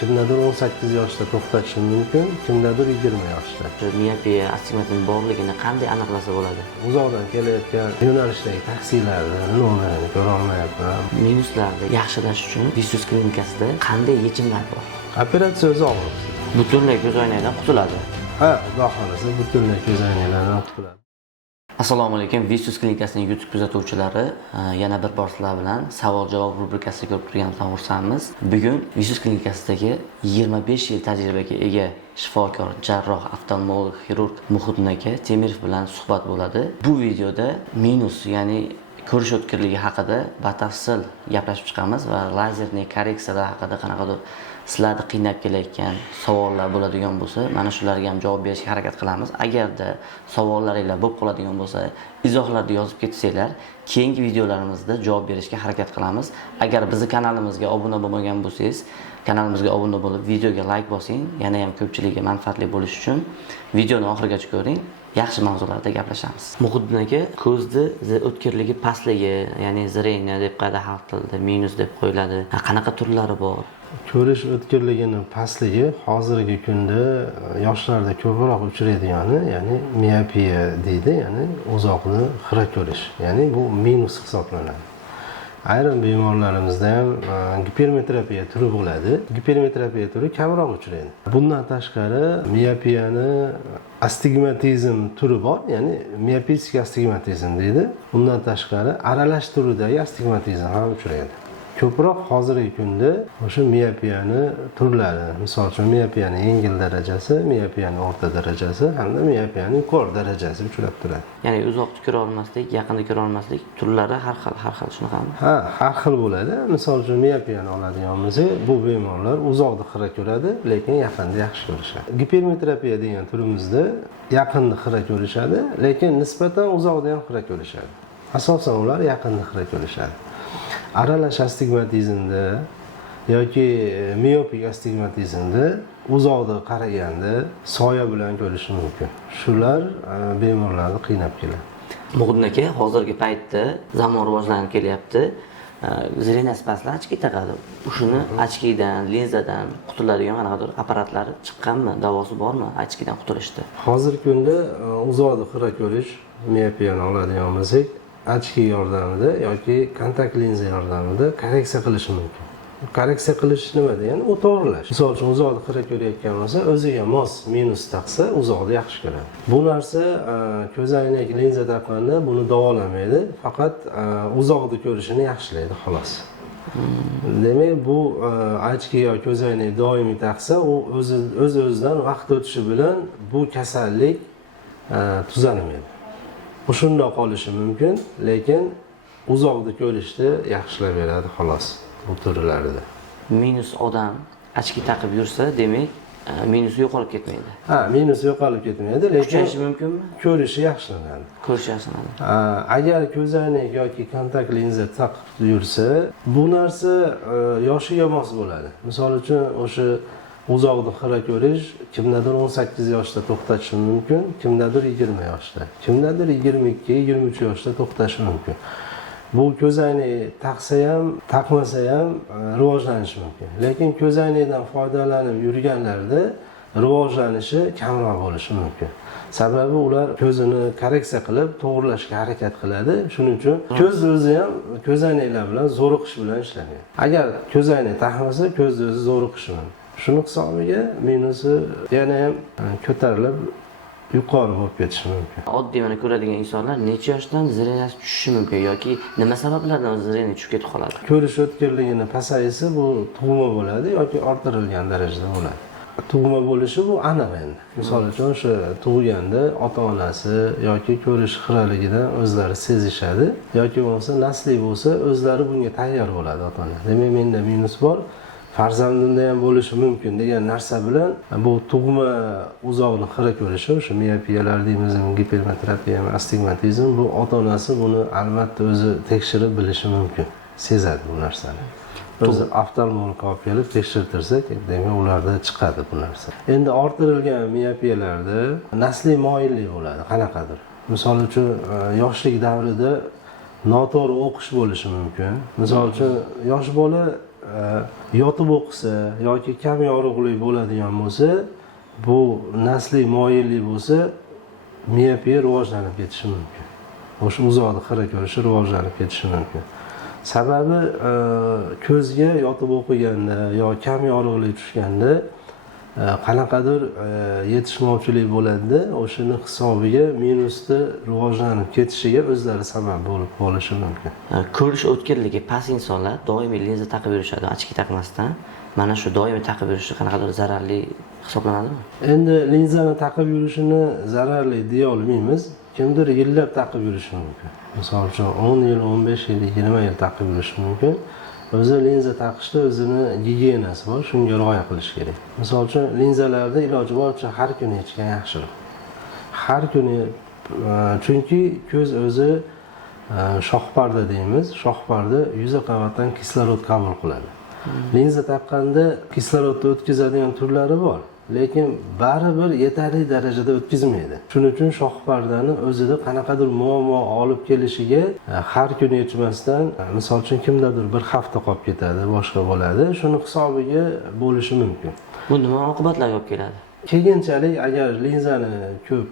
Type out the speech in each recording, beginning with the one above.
Kimdadir 18 yoshda to'xtatishi mumkin, kimdadir 20 yoshda. Miyopiya, astigmatning borligini qanday aniqlasa bo'ladi? Uzoqdan kelayotgan yo'nalishdagi taksilarni nomerini ko'ra olmayapman. Minuslarni yaxshilash uchun Visus klinikasida qanday yechimlar bor? Operatsiya o'zi og'ir. Butunlay ko'z oynakdan qutuladi. Ha, xudo xohlasa butunlay ko'z oynaklardan qutuladi. Assalomu alaykum, Visus klinikasining YouTube kuzatuvchilari, yana bir bor sizlar bilan savol-javob rubrikasida ko'rib turganimizdan xursandmiz. Bugun Visus klinicasidagi 25 yil tajribaga ega shifokor, jarroh, oftalmolog, xirurg Muhiddin aka Temirov bilan suhbat bo'ladi. Bu videoda minus, ya'ni ko'rish o'tkirligi haqida batafsil gaplashib chiqamiz va lazerning korreksiyalar haqida qanaqadir sizlarni qiynab kelayotgan savollar bo'ladigan bo'lsa, mana shularga ham javob berishga harakat qilamiz. Agarda savollaringlar bo'lib qoladigan bo'lsa, izohlarda yozib ketsanglar, keyingi videolarimizda javob berishga harakat qilamiz. Agar bizning kanalimizga obuna bo'lmagan bo'lsangiz, kanalimizga obuna bo'lib, videoga like bosing. Yana ham ko'pchilikga manfaatli bo'lishi uchun videoni oxirigacha ko'ring. Yaxshi mavzularda gaplashamiz. Muhiddin aka, ko'zni o'tkirligi pastligi, ya'ni zreniya deb qayda xalq tilida minus deb qo'yiladi. Qanaqa turlari bor? Ko'rish o'tkirligining pastligi hozirgi kunda yoshlarda ko'proq uchraydigani, ya'ni miopiya deydi, ya'ni uzoqni xira ko'rish. Ya'ni bu minus hisoblanadi. Ayrim bemorlarimizda ham gipermetropiya turi bo'ladi. Gipermetropiya turi kamroq uchraydi. Bundan tashqari miopiyani astigmatizm turi bor, ya'ni miopitik astigmatizm deydi. Bundan tashqari aralash turidagi astigmatizm ham uchraydi. Ko'proq hozirgi kunda o'sha miopiyani turlari, misol uchun miopiyaning yengil darajasi, miopiyaning o'rta darajasi hamda miopiyaning yuqori darajasi uchrab turadi. Ya'ni uzoqda ko'ra olmaslik, yaqinda ko'ra olmaslik turlari har xil shunaqami? Ha, har xil bo'ladi. Misol uchun miopiyani oladigan bo'lsak, bu bemorlar uzoqda xira ko'radi, lekin yaqinda yaxshi ko'rishadi. Gipermetropiya degan turimizda yaqinda xira ko'rishadi, lekin nisbatan uzoqda ham xira ko'rishadi. Asosan ular yaqinda xira ko'rishadi. Aralash astigmatizmda yoki miopik astigmatizmda uzoqda qaraganda soya bilan ko'rish mumkin. Shular bemorlarni qiynab keladi. Muhiddin aka, hozirgi paytda zamon rivojlanib kelyapti. Zreniyasi pastlar ochki taqadi. Shuni ochkidan, linzadan qutuladigan qanaqadir apparatlar chiqqanmi, davosi bormi ochkidan qutulishda? Hozirgi kunda uzoqda xira ko'rish miopiyani oladigan bo'lsak, ochki yordamida yoki kontakt linza yordamida korreksiya qilish mumkin. Korreksiya qilish nima degani? U to'g'rilash. Misol uchun uzoqda xira ko'rayotgan bo'lsa, o'ziga mos minus taqsa, uzoqda yaxshi ko'radi. Bu narsa ko'zoynak linza taqganda buni davolamaydi, faqat uzoqda ko'rishini yaxshilaydi, xolos. Demak, bu ochki yoki ko'zoynak doimiy taqsa, u o'z-o'zidan vaqt o'tishi bilan bu kasallik tuzalmaydi. Bu shundoq qolishi mumkin, lekin uzoqda ko'rishni yaxshilab beradi, xolos, bu turlarida. Minus odam ochki taqib yursa, demak, minusi yo'qolib ketmaydi. Ha, minus yo'qolib ketmaydi, lekin kuchayishi mumkinmi? Ko'rishi yaxshilanadi. Ko'rish yaxshilanadi. Agar ko'zoynak yoki kontakt linza taqib yursa, bu narsa yoshiga mos bo'ladi. Misol uchun, o'sha uzoqda xira ko'rish kimdadir 18 yoshda to'xtatishi mumkin, kimdadir 20 yoshda, kimdadir 22-23 yoshda to'xtashi mumkin. Bu ko'zoynak taqsa ham, taqmasa ham rivojlanishi mumkin. Lekin ko'zoynakdan foydalanib yurganlarda rivojlanishi kamroq bo'lishi mumkin. Sababi ular ko'zini korreksiya qilib, to'g'rilashga harakat qiladi. Shuning uchun ko'z o'zi ham ko'zoynaklar bilan zo'riqish bilan ishlaydi. Agar ko'zoynak taqmasa, ko'z o'zi zo'riqishi mumkin. Shuni hisobiga minusi yana ham ko'tarilib yuqori bo'lib ketishi mumkin. Oddiy mana ko'radigan insonlar necha yoshdan zreniyasi tushishi mumkin yoki nima sabablardan zreniya tushib ketib qoladi? Ko'rish o'tkirligini pasayishi bu tug'ma bo'ladi yoki orttirilgan darajada bo'ladi. Tug'ma bo'lishi bu aniq endi. Misol uchun o'sha tug'ilganda ota-onasi yoki ko'rish xiraligidan o'zlari sezishadi yoki bo'lmasa nasliy bo'lsa o'zlari bunga tayyor bo'ladi ota-ona. Demak, menda minus bor, farzandimda ham bo'lishi mumkin degan narsa bilan bu tug'ma uzoqni xira ko'rishi, o'sha miopiyalar deymiz, gipermetropiya, astigmatizm, bu ota-onasi buni albatta o'zi tekshirib bilishi mumkin, sezadi bu narsani. O'zi oftalmolog olib kelib tekshirtirsak, demak ularda chiqadi bu narsa. Endi orttirilgan miopiyalarda nasliy moyillik bo'ladi, qanaqadir. Misol uchun, yoshlik davrida noto'g'ri o'qish bo'lishi mumkin. Misol uchun, yosh bola yotib o'qisa yoki kam yorug'lik bo'ladigan bo'lsa, bu nasliy moyillik bo'lsa, miyopiya rivojlanib ketishi mumkin. O'sha uzoqda xira ko'rishi rivojlanib ketishi mumkin. Sababi ko'zga yotib o'qiganda yo kam yorug'lik tushganda qanaqadir yetishmovchilik bo'ladi, o'shani hisobiga minusda rivojlanib ketishiga o'zlari sabab bo'lib qolishi mumkin. Ko'rish o'tkirligi past insonlar doimiy linza taqib yurishadi, ochki taqmasdan. Mana shu doimiy taqib yurishi qanaqadir zararli hisoblanadimi? Endi linzani taqib yurishini zararli deya olmaymiz. Kimdir yillab taqib yurishi mumkin. Misol uchun 10 yil, 15 yil, 20 yil taqib yurishi mumkin. O'zi linza taqishda o'zini gigiyenasi bor, shunga rioya qilish kerak. Misol uchun linzalarni iloji boricha har kuni yechgan yaxshiroq. Har kuni, chunki ko'z o'zi shohparda deymiz. Shohparda 100 qavatdan kislorod qabul qiladi. Linza taqqanda kislorodni o'tkazadigan turlari bor, lekin baribir yetarli darajada o'tkazmaydi. Shuning uchun shoh pardani o'zida qanaqadir muammo olib kelishiga har kuni yechmasdan, misol uchun kimdadir bir hafta qolib ketadi, boshqa bo'ladi, shuni hisobiga bo'lishi mumkin. Bu nima oqibatlarga olib keladi? Keyinchalik agar linzani ko'p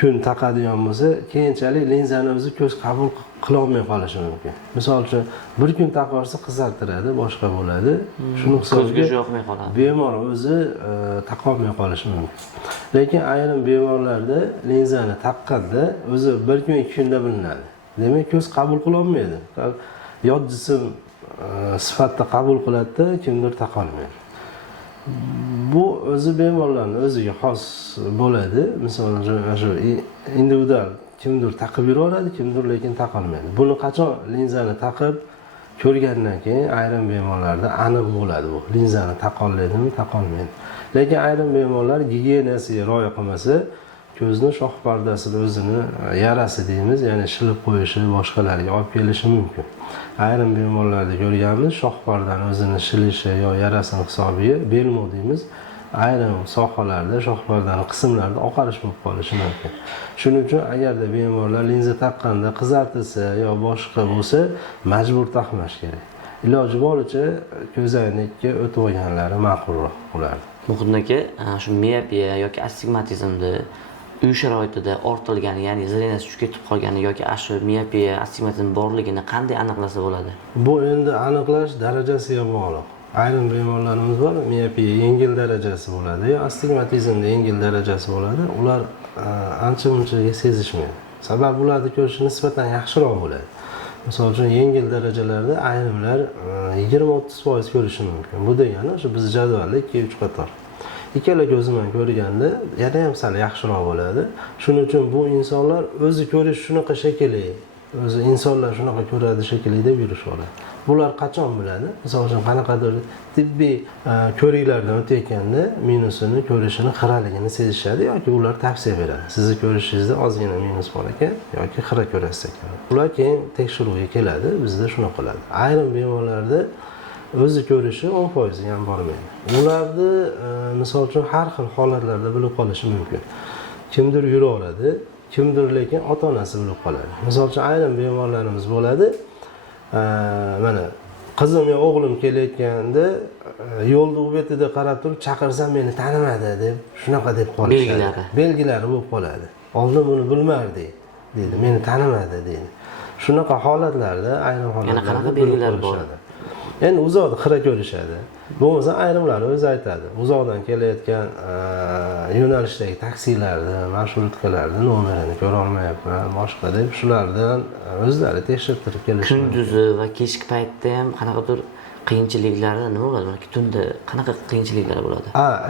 kun taqadigan bo'lsa, keyinchalik linzani o'zi ko'z qabul qila olmay qolishi mumkin. Misol uchun bir kun taqib olsa qizartiradi, boshqa bo'ladi. Shuni hisobiga ko'zga yoqmay qoladi. Bemor o'zi taqa olmay qolishi mumkin. Lekin ayrim bemorlarda linzani taqqanda o'zi bir kun, ikki kunda bilinadi. Demak, ko'z qabul qila olmaydi. Yot jism sifatida qabul qiladi-da, kimdir taqa olmaydi. Bu o'zi bemorlarning o'ziga xos bo'ladi. Masalan, shu individual kimdir taqib yuraveradi, kimdir lekin taqolmaydi. Buni qachon linzani taqib ko'rgandan keyin ayrim bemorlarda aniq bo'ladi bu. Linzani taqolmaydimi, taqolmaydi. Lekin ayrim bemorlar gigiyenasiga rioya qilmasa, ko'zni shoh pardasida o'zini yarasi deymiz, ya'ni shilib qo'yishi, boshqalarga olib kelishi mumkin. Ayrim bemorlarda ko'rganmiz, shoh pardani o'zini shilishi yo yarasini hisobiga belmo deymiz. Ayrim sohalarda shoh pardani qismlarida oqarish bo'lib qolishi mumkin. Shuning uchun agarda bemorlar linza taqqanda qizartirsa yo boshqa bo'lsa, majbur taqmash kerak. Iloji boricha ko'zoynakka o'tib olganlari ma'qulroq bo'lardi. Muhitdin aka, shu miyopiya yoki astigmatizmni uy sharoitida ortilgani, ya'ni zreniyasi tushib ketib qolgani yoki shu miyopiya, astigmatizm borligini qanday aniqlasa bo'ladi? Bu endi aniqlash darajasiga bog'liq. Ayrim bemorlarimiz bor, miyopiya yengil darajasi bo'ladi, yo astigmatizmda yengil darajasi bo'ladi. Ular ancha-muncha sezishmaydi. Sababi ularni ko'rishi nisbatan yaxshiroq bo'ladi. Misol uchun yengil darajalarda ayrimlar 20-30% ko'rishi mumkin. Bu degani o'sha biz jadvalda 2-3 qator. Ikkala ko'zim bilan ko'rganda yana ham sal yaxshiroq bo'ladi. Shuning uchun bu insonlar o'zi ko'rish shunaqa shekilli, o'zi insonlar shunaqa ko'radi shekilli deb yurishadi. Bular qachon biladi? Misol uchun qanaqadir tibbiy ko'riklardan o'tayotganda minusini, ko'rishini, xiraligini sezishadi yoki ular tavsiya beradi. Sizni ko'rishingizda ozgina minus bor ekan yoki xira ko'rasiz ekan. Ular keyin tekshiruvga keladi, bizda shuni qiladi. Ayrim bemorlarda o'zi ko'rishi 10% ham bormaydi. Ularni misol uchun har xil holatlarda bilib qolishi mumkin. Kimdir yuraveradi, kimdir lekin ota-onasi bilib qoladi. Misol uchun ayrim bemorlarimiz bo'ladi. Mana qizim yo o'g'lim kelayotganda yo'lda u betida qarab turib chaqirsam meni tanimadi deb shunaqa deb qolishadi. Belgilari bo'lib qoladi. Oldin buni bilmardik deydi, meni tanimadi deydi. Shunaqa holatlarda ayrim holatlarda yana qanaqa belgilar bor? Endi uzoqda xira ko'rishadi. Bo'lmasa ayrimlari o'zi aytadi. Uzoqdan kelayotgan yo'nalishdagi taksilarni, marshrutkalarni nomerini ko'ra olmayapman, boshqa deb shulardan o'zlari tekshirtirib kelishi. Kunduzi va kechki paytda ham qanaqadir qiyinchiliklari nima bo'ladi? Tunda qanaqa qiyinchiliklar bo'ladi?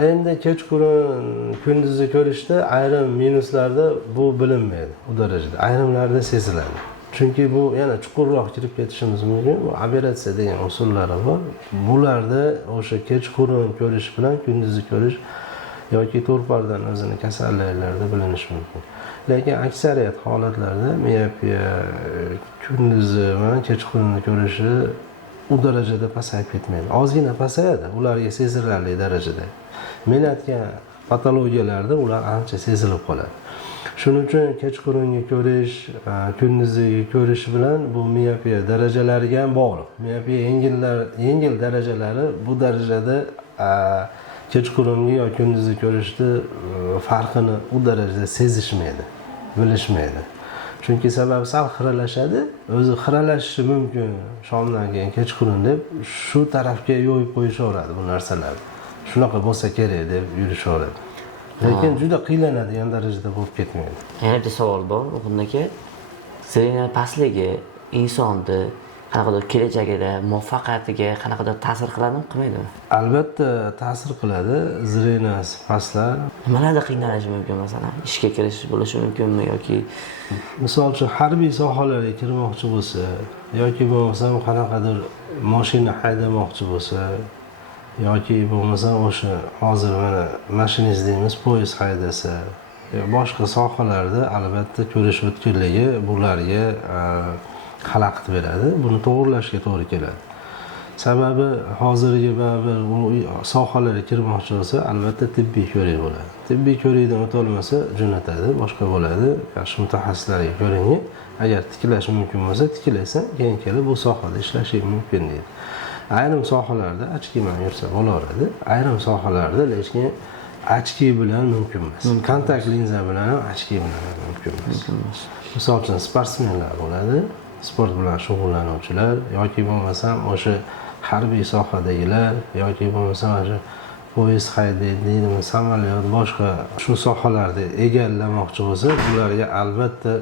Endi kechqurun kunduzi ko'rishda ayrim minuslarda bu bilinmaydi u darajada. Ayrimlarda seziladi. Chunki bu yana chuqurroq kirib ketishimiz mumkin. Bu operatsiya degan usullari bor. Bularda o'sha kechqurun ko'rish bilan kunduzi ko'rish yoki to'rpardan o'zini kasalliklarda bilinishi mumkin. Lekin aksariyat holatlarda miyopiya kunduzi va kechqurun ko'rishi u darajada pasayib ketmaydi. Ozgina pasayadi, ularga sezilarli darajada. Men aytgan patologiyalarda ular ancha sezilib qoladi. Shuning uchun kechqurungi ko'rish, kunduzgi ko'rish bilan bu miopiya darajalariga ham bog'liq. Miopiya yengil darajalari bu darajada kechqurungi yo kunduzgi ko'rishni farqini u darajada sezishmaydi, bilishmaydi. Chunki sababi sal xiralashadi, o'zi xiralashishi mumkin shomdan keyin kechqurun deb shu tarafga yo'yib qo'yishaveradi bu narsalarni. Shunaqa bo'lsa kerak deb yurishaveradi. Lekin juda qiylanadigan darajada bo'lib ketmaydi. Yana bitta savol bor. Bundagi zreniya pastligi insonni qanaqadir kelajagida, muvaffaqiyatiga qanaqadir ta'sir qiladimi, qilmaydimi? Albatta ta'sir qiladi. Zreniyasi pastlar. Nimalarda qiynalishi mumkin masalan? Ishga kirish bo'lishi mumkinmi yoki Misol uchun harbiy sohalarga kirmoqchi bo'lsa yoki bo'lmasa qanaqadir mashina haydamoqchi bo'lsa yoki bo'lmasa o'sha hozir mana mashinist deymiz, poyezd haydasa, boshqa sohalarda albatta ko'rish o'tkirligi bularga xalaqit beradi. Buni to'g'rilashga to'g'ri keladi. Sababi hozirgi baribir u sohalarga kirmoqchi bo'lsa, albatta tibbiy ko'rik bo'ladi. Tibbiy ko'rikdan o'ta olmasa jo'natadi, boshqa bo'ladi. Yaxshi mutaxassislarga ko'ringin. Agar tiklash mumkin bo'lsa, tiklaysan, keyin kelib bu sohada ishlashing mumkin deydi. Ayrim sohalarda ochki bilan yursa bo'laveradi. Ayrim sohalarda lekin ochki bilan mumkin emas. Kontakt linza bilan ham ochki bilan ham mumkin emas. Misol uchun sportsmenlar bo'ladi, sport bilan shug'ullanuvchilar yoki bo'lmasam o'sha harbiy sohadagilar yoki bo'lmasam o'sha poyezd haydaydi, samolyot, boshqa shu sohalarda egallamoqchi bo'lsa, bularga albatta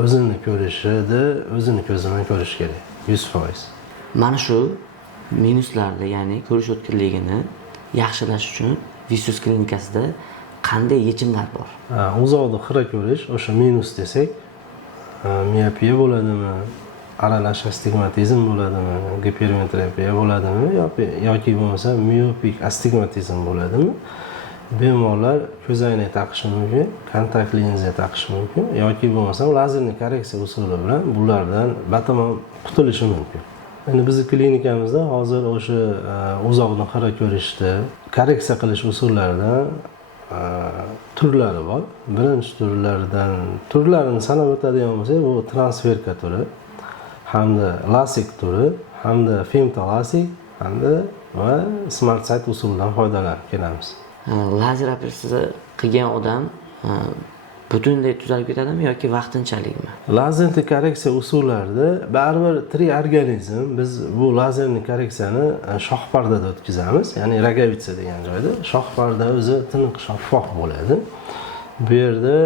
o'zini ko'rishida, o'zini ko'zi bilan ko'rish kerak. 100%. mana shu minuslarni, ya'ni ko'rish o'tkirligini yaxshilash uchun Visus klinikasida qanday yechimlar bor? Uzoqda xira ko'rish, o'sha minus desak, miopiya bo'ladimi, aralash astigmatizm bo'ladimi, gipermetropiya bo'ladimi yoki bo'lmasa miopik astigmatizm bo'ladimi? Bemorlar ko'zoynak taqishi mumkin, kontakt linza taqishi mumkin yoki bo'lmasa lazerli korreksiya usuli bilan bulardan batamom qutulishi mumkin. Endi bizning klinikamizda hozir o'sha uzoqdan xira ko'rishda korreksiya qilish usullaridan turlari bor. Birinchi turlarini sanab o'tadigan bo'lsak, bu transferka turi, hamda lasik turi, hamda femtolasik, hamda va smart sight usulidan foydalanib kelamiz. Lazer operatsiyasi qilgan odam butunlay tuzalib ketadimi yoki vaqtinchalikmi? Lazerli korreksiya usullarida baribir tirik organizm, biz bu lazerli korreksiyani shoh pardada o'tkazamiz, ya'ni rogovitsa degan joyda. Shoh parda o'zi tiniq shaffof bo'ladi. Bu yerda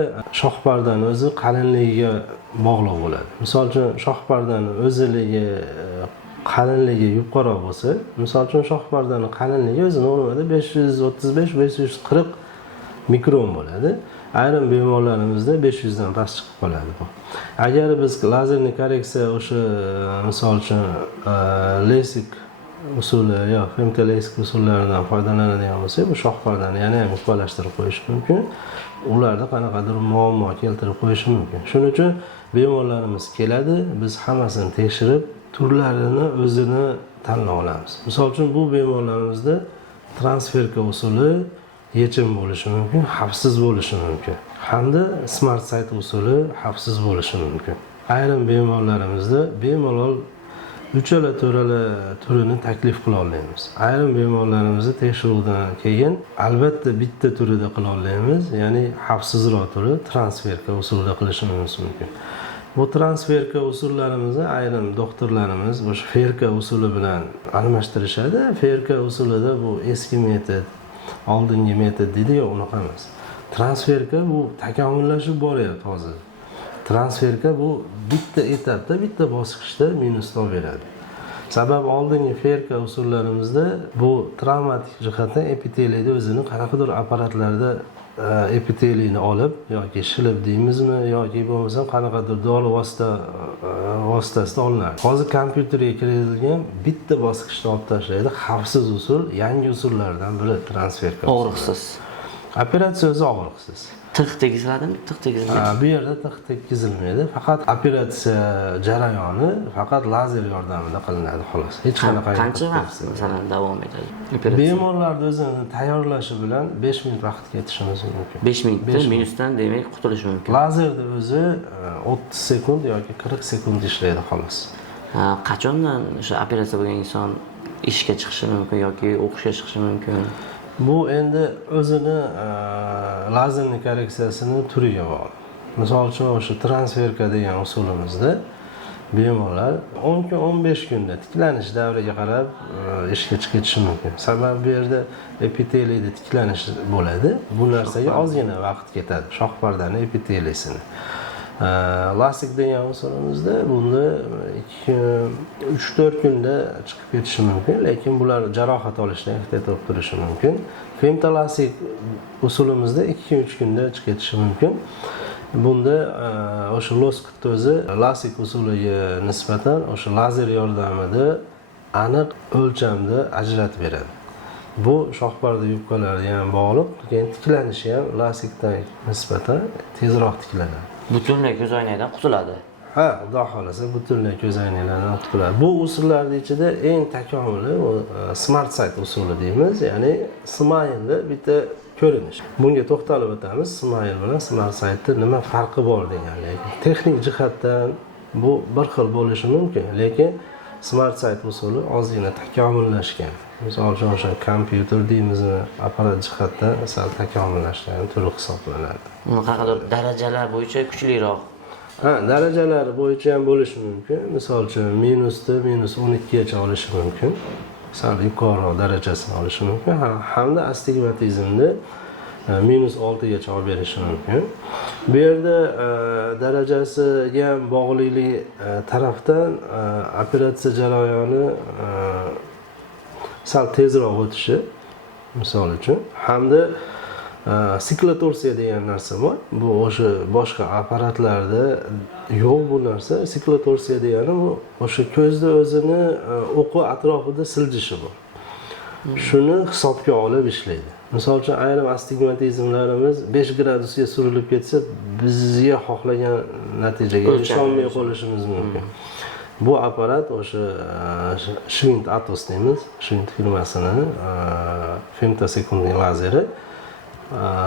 shoh pardani o'zi qalinligiga bog'liq bo'ladi. Misol uchun shoh pardani o'zligi qalinligi yuqori bo'lsa, misol uchun shoh pardani qalinligi o'zi normalda 535-540 mikron bo'ladi. Ayrim bemorlarimizda 500 dan past chiqib qoladi bu. Agar biz lazerli korreksiya o'sha misol uchun lasik usuli yo femtolasik usullaridan foydalanadigan bo'lsak, bu shoh pardani yana ham yuqorlashtirib qo'yish mumkin. Ularda qanaqadir muammo keltirib qo'yishi mumkin. Shuning uchun bemorlarimiz keladi, biz hammasini tekshirib, turlarini o'zini tanlab olamiz. Misol uchun bu bemorlarimizda transferka usuli yechim bo'lishi mumkin, xavfsiz bo'lishi mumkin. Hamda smart sight usuli xavfsiz bo'lishi mumkin. Ayrim bemorlarimizda bemalol uchala turini taklif qila olamiz. Ayrim bemorlarimizda tekshiruvdan keyin albatta bitta turida qila olamiz, ya'ni xavfsizroq turi transferka usulida qilishimiz mumkin. Bu transferka usullarimizni ayrim doktorlarimiz o'sha ferka usuli bilan almashtirishadi. Ferka usulida bu eski metod, oldingi metod deydi-ku, unaqa emas. Transferka bu takomillashib boryapti hozir. Transferka bu bitta etapda, bitta bosqichda minus beradi. Sababi oldingi ferka usullarimizda bu travmatik jihatdan epiteliyni o'zini qanaqadir apparatlarda epiteliyni olib yoki shilib deymizmi yoki bo'lmasa qanaqadir dori vositasida olinadi. Hozir kompyuterga kiritilgan bitta bosqichda olib tashlaydi. Xavfsiz usul, yangi usullardan biri transferka. Og'riqsiz. Operatsiya o'zi og'riqsiz. Tig' tegiziladimi? Tig' tegizilmaydi. Bu yerda tig' tekkizilmaydi. Faqat operatsiya jarayoni faqat lazer yordamida qilinadi xolos. Hech qanaqa Qancha vaqt masalan davom etadi operatsiya? Bemorlarni o'zini tayyorlashi bilan 5 minut vaqt ketishimiz mumkin. 5 minutda minusdan demak qutulish mumkin. Lazerda o'zi 30 sekund yoki 40 sekund ishlaydi xolos. Qachondan o'sha operatsiya bo'lgan inson ishga chiqishi mumkin yoki o'qishga chiqishi mumkin? Bu endi o'zini lazerni korreksiyasini turiga bog'liq. Misol uchun o'sha transferka degan usulimizda bemorlar 10 kun 15 kunda tiklanish davriga qarab ishga chiqishi mumkin. Sababi bu yerda epiteliyda tiklanish bo'ladi. Bu narsaga ozgina vaqt ketadi. Shoh pardani epiteliyasini. Lastik degan usulimizda bunda 3-4 kunda chiqib ketishi mumkin, lekin bular jarohat olishdan ehtiyot bo'lib turishi mumkin. Femtolastik usulimizda 2-3 kunda chiqib ketishi mumkin. Bunda o'sha loskut o'zi lastik usuliga nisbatan o'sha lazer yordamida aniq o'lchamda ajratib beradi. Bu shoh parda yubkalariga ham bog'liq, keyin tiklanishi ham lastikdan nisbatan tezroq tiklanadi. Butunlay ko'z oynakdan qutuladi. Ha, xudo xolasa butunlay ko'z oynaklardan qutuladi. Bu usullarning ichida eng takomili Smart Sight usuli deymiz, ya'ni Smile'da bitta ko'rinish. Bunga to'xtalib o'tamiz. Smile bilan Smart Sight'da nima farqi bor deganlik. Texnik jihatdan bu bir xil bo'lishi mumkin, lekin Smart Sight usuli ozgina takomillashgan. Misol uchun o'sha kompyuter deymizmi, apparat jihatdan sal takomillashgan turi hisoblanadi. Uni qanaqadir darajalar bo'yicha kuchliroq. Darajalari bo'yicha ham bo'lishi mumkin. Misol uchun minusda -12 gacha olishi mumkin. Sal yuqoriroq darajasini olishi mumkin. Hamda astigmatizmda -6 gacha olib berishi mumkin. Bu yerda darajasiga ham bog'liqlik tarafdan operatsiya jarayoni sal tezroq o'tishi, misol uchun, hamda siklotorsiya degan narsa bor. Bu o'sha boshqa apparatlarda yo'q bu narsa. Siklotorsiya degani bu o'sha ko'zda o'zini o'qi atrofida siljishi bor. Shuni hisobga olib ishlaydi. Misol uchun ayrim astigmatizmlarimiz 5 gradusga surilib ketsa, bizga xohlagan natijaga erisholmay qolishimiz mumkin. Bu apparat o'sha Schwint Atos deymiz, Schwint firmasining femtosekundli lazeri.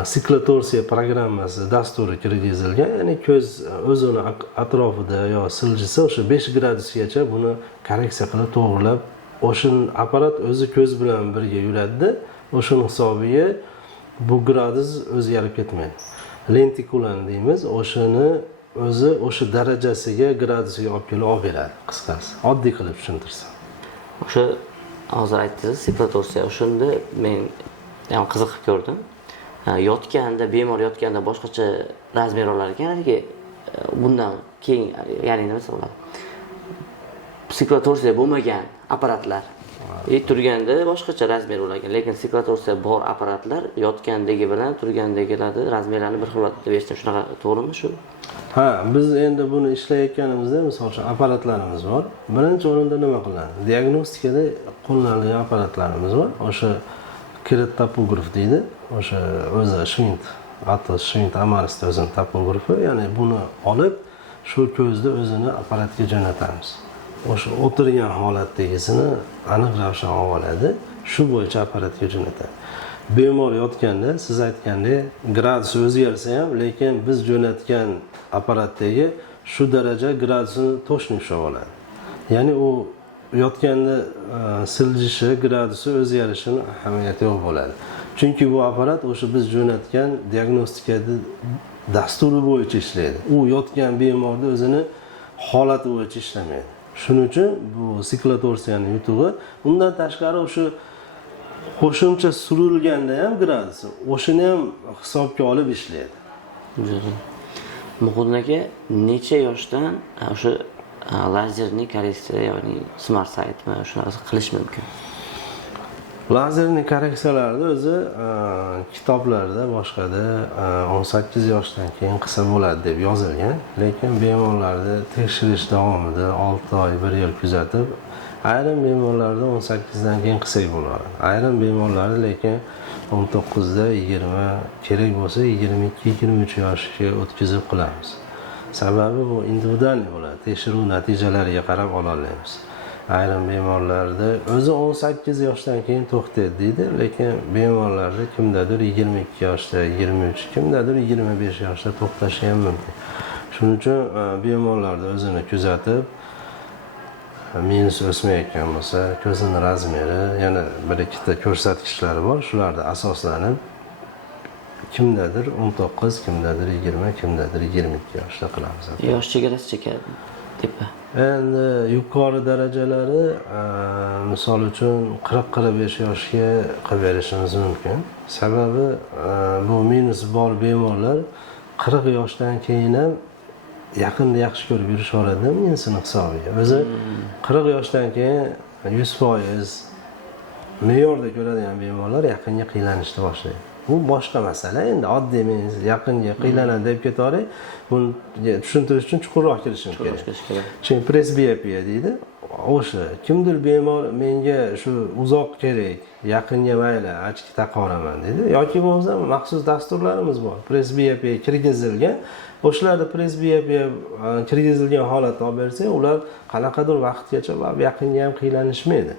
Siklotorsiya programmasi dasturi kirgizilgan, ya'ni ko'z o'zini atrofida yo siljisa o'sha 5 gradusgacha buni korreksiya qilib to'g'rilab, o'sha apparat o'zi ko'z bilan birga yuradi. O'shaning hisobiga bu gradus o'zgarib ketmaydi. Lentikulan deymiz, o'shani o'zi o'sha darajasiga, gradusiga olib kelib olib beradi, qisqasi. Oddiy qilib tushuntirsam. O'sha hozir aytdingiz, siklotorsiya, o'shanda men ham qiziqib ko'rdim. Yotganda, bemor yotganda boshqacha razmer olar ekan, bundan keyin, ya'ni nima bo'ladi? Siklotorsiya bo'lmagan apparatlar turganda boshqacha razmer bo'lar, lekin siklotorsiya bor apparatlar yotgandagi bilan turgandagilarni razmerlarni bir xil deb eshitdim. Shunaqa to'g'rimi shu? Ha, biz endi buni ishlayotganimizda, misol uchun apparatlarimiz bor. Birinchi o'rinda nima qiladi? Diagnostikada qo'llanilgan apparatlarimiz bor. O'sha keratopograf deydi. O'sha o'zi Schwint Atos, Schwint Amaris o'zining topografi, ya'ni buni olib shu ko'zni o'zini apparatga jo'natamiz. O'sha o'tirgan holatdagisini aniq ravshan oladi. Shu bo'yicha apparatga jo'natadi. Bemor yotganda, siz aytgandek, gradus o'zgarsa ham, lekin biz jo'natgan apparatdagi shu daraja gradusini to'shni ushlab oladi. Ya'ni u yotganda siljishi, gradusi o'zgarishini ahamiyati yo'q bo'ladi. Chunki bu apparat o'sha biz jo'natgan diagnostikada dasturi bo'yicha ishlaydi. U yotgan bemorning o'zini holati bo'yicha ishlamaydi. Shuning uchun bu siklotorsiyaning yutug'i. Undan tashqari o'sha qo'shimcha surilganda ham gradusi, o'shini ham hisobga olib ishlaydi. Muqaddam aka, necha yoshdan o'sha lazerni korreksiya, ya'ni Smart Sight'ni shunaqa qilish mumkin? Lazerning korreksiyalarida o'zi kitoblarda, boshqada 18 yoshdan keyin qilsa bo'ladi deb yozilgan, lekin bemorlarni tekshirish davomida 6 oy, 1 yil kuzatib, ayrim bemorlarda 18 dan keyin qilsak bo'ladi. Ayrim bemorlarda lekin 19da 20, kerak bo'lsa 22-23 yoshga o'tkazib qilamiz. Sababi bu individual bo'ladi. Tekshiruv natijalariga qarab ola olamiz. Ayrim bemorlarda o'zi 18 yoshdan keyin to'xtaydi deydi, lekin bemorlarda kimdadir 22 yoshda, 23, kimdadir 25 yoshda to'xtashi ham mumkin. Shuning uchun bemorlarda o'zini kuzatib, minus o'smayotgan bo'lsa, ko'zini razmeri, yana bir ikkita ko'rsatkichlari bor, shularda asoslanib kimdadir 19, kimdadir 20, kimdadir 22 yoshda qilamiz. Yosh chegarasi chekadi tepa. Endi yuqori darajalari misol uchun 40-45 yoshga qilib berishimiz mumkin. Sababi bu minus bor bemorlar 40 yoshdan keyin ham yaqinda yaxshi ko'rib yurishaveradi mensini hisobiga. O'zi 40 yoshdan keyin 100% me'yorda ko'radigan bemorlar yaqinga qiylanishni boshlaydi. Bu boshqa masala. Endi oddiy men yaqinga qiylanadi deb ketaverib, buni tushuntirish uchun chuqurroq kirishim kerak. Chunki presbiyopiya deydi. O'sha kimdir bemor menga shu uzoq kerak, yaqinga mayli, achki taqoraman deydi. Yoki bo'lmasa maxsus dasturlarimiz bor. Presbiyopiya kirgizilgan. O'shalarda presbiyopiya kirgizilgan holatda olib bersak, ular qanaqadir vaqtgacha yaqinga ham qiylanishmaydi.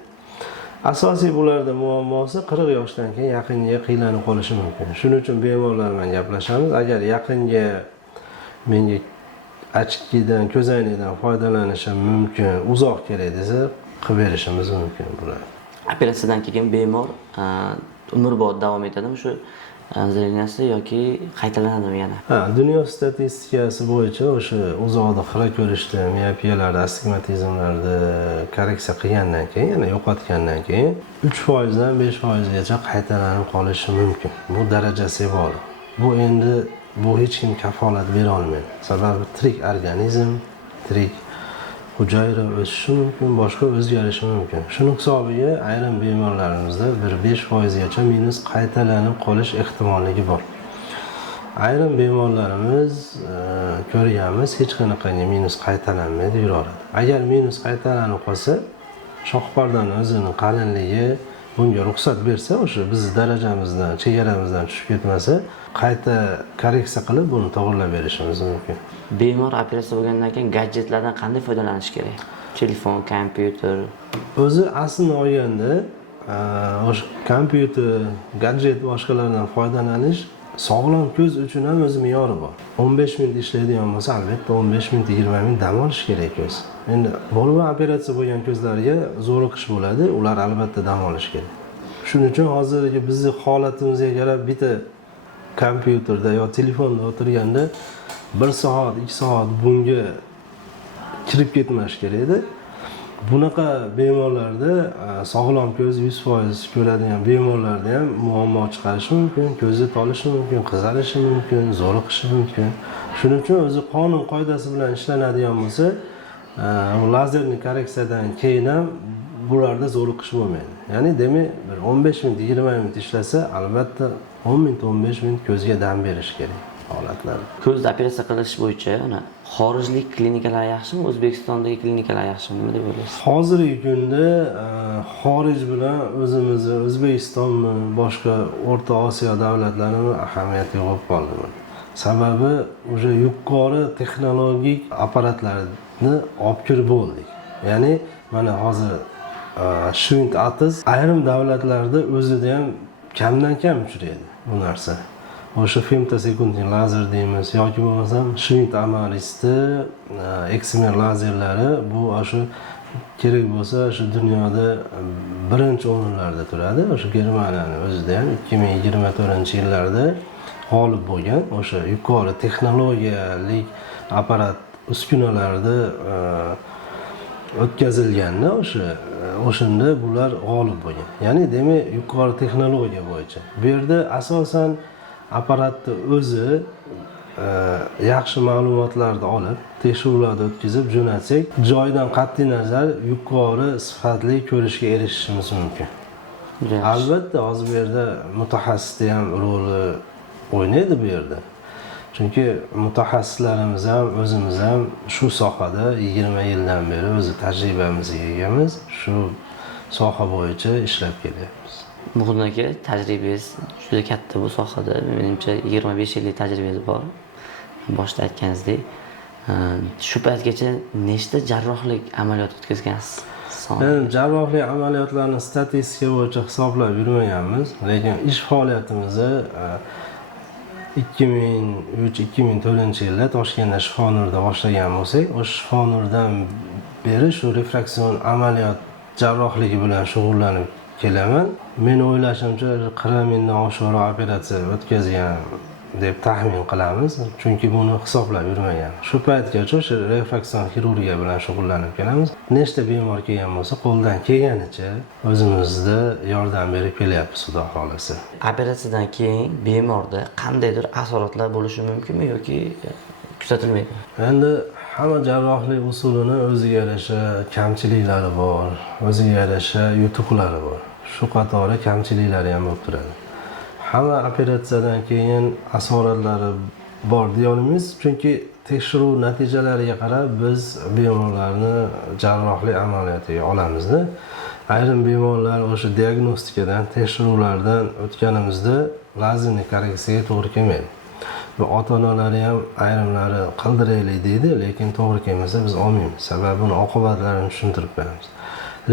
Asosiy bularda muammosi 40 yoshdan keyin yaqinga qiylanib qolishi mumkin. Shuning uchun bemorlar bilan gaplashamiz. Agar yaqinga menga achkidan, ko'zoynakdan foydalanishim mumkin, uzoq kerak desa, qilib berishimiz mumkin bular. Operatsiyadan keyin bemor umrbod davom etadimi shu zerikasi yoki qaytalanadimi yana? Dunyo statistikasi bo'yicha o'sha uzoqda xira ko'rishda, miopiyalarda, astigmatizmlarda korreksiya qilgandan keyin, yana yo'qotgandan keyin 3% dan 5% gacha qaytalanib qolishi mumkin. Bu darajasi bor. Bu endi hech kim kafolat bera olmaydi. Sababi tirik organizm, tirik hujayra o'sishi mumkin, boshqa o'zgarishi mumkin. Shuning hisobiga ayrim bemorlarimizda 5% gacha minus qaytalanib qolish ehtimoligi bor. Ayrim bemorlarimiz ko'rganmiz, hech qanaqangi minus qaytalanmaydi, yuraveradi. Agar minus qaytalanib qolsa, shoh pardani o'zining qalinligi bunga ruxsat bersa, o'sha bizning darajamizdan, chegaramizdan tushib ketmasa, qayta korreksiya qilib buni to'g'rilab berishimiz mumkin. Bemor operatsiya bo'lgandan keyin gadjetlardan qanday foydalanish kerak? Telefon, kompyuter. O'zi aslini olganda, o'sha kompyuter, gadjet boshqalardan foydalanish sog'lom ko'z uchun ham o'z me'yori bor. 15 minut ishlaydigan bo'lsa, albatta 15 minut, 20 minut dam olish kerak ko'z. Endi bo'lgan operatsiya bo'lgan ko'zlarga zo'riqish bo'ladi, ular albatta dam olish kerak. Shuning uchun hozirgi bizning holatimizga qarab bitta kompyuterda yo telefonda o'tirganda 1 soat, 2 soat bunga kirib ketmash kerak edi. Bunaqa bemorlarda sog'lom ko'z 100% ko'radigan bemorlarda ham muammo chiqarishi mumkin, ko'zi tolishi mumkin, qizarishi mumkin, zo'riqishi mumkin. Shuning uchun o'zi qonun qoidasi bilan ishlanadigan bo'lsa, lazerli korreksiyadan keyin ham bularda zo'riqish bo'lmaydi. Ya'ni demak, bir 15 minut, 20 minut ishlasa, albatta 10 minut, 15 minut ko'zga dam berish kerak holatlar. Ko'zni operatsiya qilish bo'yicha xorijlik klinikalar yaxshimi, O'zbekistondagi klinikalar yaxshimi, nima deb o'ylaysiz? Hozirgi kunda xorij bilan o'zimizni O'zbekistonmi, boshqa O'rta Osiyo davlatlarini ahamiyati yo'qolib qoldi. Sababi o'sha yuqori texnologik apparatlarni olib kirib bo'ldik. Ya'ni mana hozir Schwint Atis ayrim davlatlarda o'zida ham kamdan kam uchraydi bu narsa. O'sha femtosekundli lazer deymiz yoki bo'lmasam Schwint Amaristi, Excimer lazerlari bu o'sha kerak bo'lsa shu dunyoda birinchi o'rinlarda turadi. O'sha Germaniyaning o'zida ham 2024-yillarda g'olib bo'lgan o'sha yuqori texnologiyalik apparat uskunalarda o'tkazilganda o'shanda bular g'olib bo'lgan. Ya'ni demak yuqori texnologiya bo'yicha. Bu yerda asosan apparatni o'zi yaxshi ma'lumotlarni olib, tekshiruvlarni o'tkazib jo'natsak, joydan qat'iy nazar yuqori sifatli ko'rishga erishishimiz mumkin. Albatta hozir bu yerda mutaxassisning ham roli o'ynaydi bu yerda. Chunki mutaxassislarimiz ham o'zimiz ham shu sohada 20 yildan beri o'zi tajribamizga egamiz, shu soha bo'yicha ishlab kelyapmiz. Muhsin aka, tajribangiz juda katta bu sohada. Menimcha 25 yillik tajribangiz bor. Boshida aytganingizdek, shu paytgacha nechta jarrohlik amaliyot o'tkazgansiz? Yani jarrohlik amaliyotlarni statistika bo'yicha hisoblab yurmaganmiz, lekin ish faoliyatimizni 2003-2004-yilda Toshkentda Shifonurda boshlagan bo'lsak, o'sha Shifonurdan beri shu refraksion amaliyot jarrohligi bilan shug'ullanib kelaman. Men o'ylashimcha 40 mingdan oshiqroq operatsiya o'tkazgan deb taxmin qilamiz, chunki buni hisoblab yurmagan. Shu paytgacha o'sha refraksion xirurgiya bilan shug'ullanib kelamiz. Nechta bemor kelgan bo'lsa, qo'ldan kelganicha o'zimizda yordam berib kelyapmiz, xudo xolasa. Operatsiyadan keyin bemorda qandaydir asoratlar bo'lishi mumkinmi yoki kuzatilmaydi? Endi hamma jarrohlik usulini o'ziga yarasha kamchiliklari bor, o'ziga yarasha yutuqlari bor. Shu qatori kamchiliklari ham bo'lib turadi. Hamma operatsiyadan keyin asoratlari bor deya olmaymiz, chunki tekshiruv natijalariga qarab biz bemorlarni jarrohlik amaliyotiga olamizda. Ayrim bemorlar o'sha diagnostikadan, tekshiruvlardan o'tganimizda lazerlik korreksiyaga to'g'ri kelmaydi. Bu ota-onalari ham ayrimlari qildiraylik deydi, lekin to'g'ri kelmasa biz olmaymiz. Sababi buni oqibatlarini tushuntirib beramiz.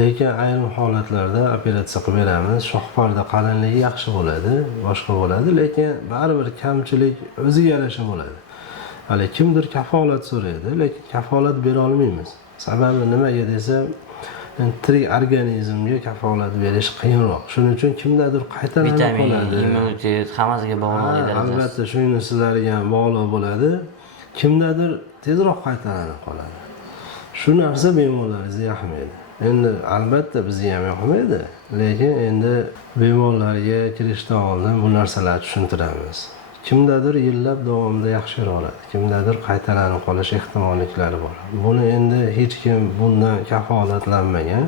Lekin ayrim holatlarda operatsiya qilib beramiz. Shoh parda qalinligi yaxshi bo'ladi, boshqa bo'ladi, lekin baribir kamchilik o'ziga yarasha bo'ladi. Hali kimdir kafolat so'raydi, lekin kafolat bera olmaymiz. Sababi nimaga desa, tirik organizmga kafolat berish qiyinroq. Shuning uchun kimdadir qaytalanib qoladi. Vitamin, immunitet hammasiga bog'liq darajada. Albatta, shuni sizlarga ham bog'liq bo'ladi. Kimdadir tezroq qaytalanib qoladi. Shu narsa bemorlaringizga yoqmaydi. Endi albatta bizga ham yoqmaydi, lekin endi bemorlarga kirishdan oldin bu narsalarni tushuntiramiz. Kimdadir yillab davomida yaxshi yuraveradi, kimdadir qaytalanib qolish ehtimolliklari bor. Buni endi hech kim bundan kafolatlanmagan.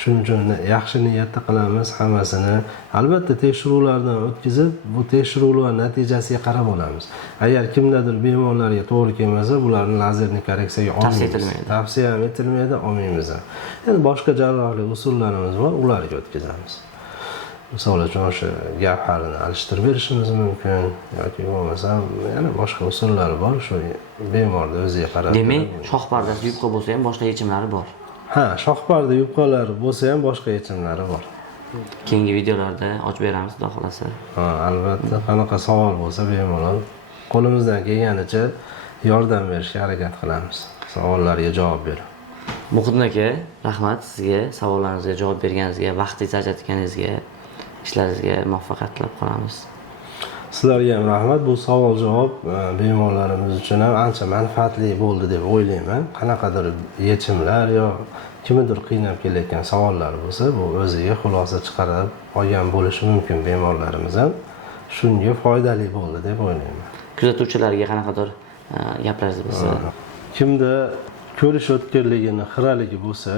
Shuning uchun yaxshi niyatda qilamiz hammasini. Albatta tekshiruvlardan o'tkazib, bu tekshiruvlar natijasiga qarab olamiz. Agar kimdadir bemorlarga to'g'ri kelmasa, bularni lazerlik korreksiyaga olmaymiz. Tavsiya ham etilmaydi, olmaymiz ham. Endi boshqa jarrohlik usullarimiz bor, ularga o'tkazamiz. Misol uchun o'sha gavharini alishtirib berishimiz mumkin yoki bo'lmasa yana boshqa usullar bor, shu bemorning o'ziga qarab. Demak, shoh pardasi yupqa bo'lsa ham boshqa yechimlari bor. Ha, shoh parda yupqalari bo'lsa ham boshqa yechimlari bor. Keyingi videolarda ochib beramiz, xudo xolasa. Ha, albatta, qanaqa savol bo'lsa bemalol qo'limizdan kelganicha yordam berishga harakat qilamiz. Savollarga javob berib. Muhsin aka, rahmat sizga, savollaringizga javob berganingizga, vaqtingizni ajratganingizga, ishlaringizga muvaffaqiyat tilab qolamiz. Sizlarga ham rahmat. Bu savol-javob bemorlarimiz uchun ham ancha manfaatli bo'ldi deb o'ylayman. Qanaqadir yechimlar yo kimnidir qiynab kelayotgan savollar bo'lsa, bu o'ziga xulosa chiqarib olgan bo'lishi mumkin bemorlarimiz ham. Shunga foydali bo'ldi deb o'ylayman. Kuzatuvchilarga qanaqadir gaplaringiz bo'lsa, kimda ko'rish o'tkirligini xiraligi bo'lsa,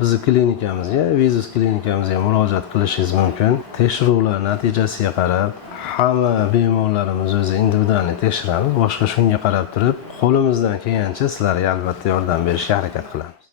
bizni klinikamizga, Vizus klinikamizga murojaat qilishingiz mumkin. Tekshiruvlar natijasiga qarab hamma bemorlarimiz o'zi individual tekshiramiz. Boshqa shunga qarab turib, qo'limizdan kelgancha sizlarga albatta yordam berishga harakat qilamiz.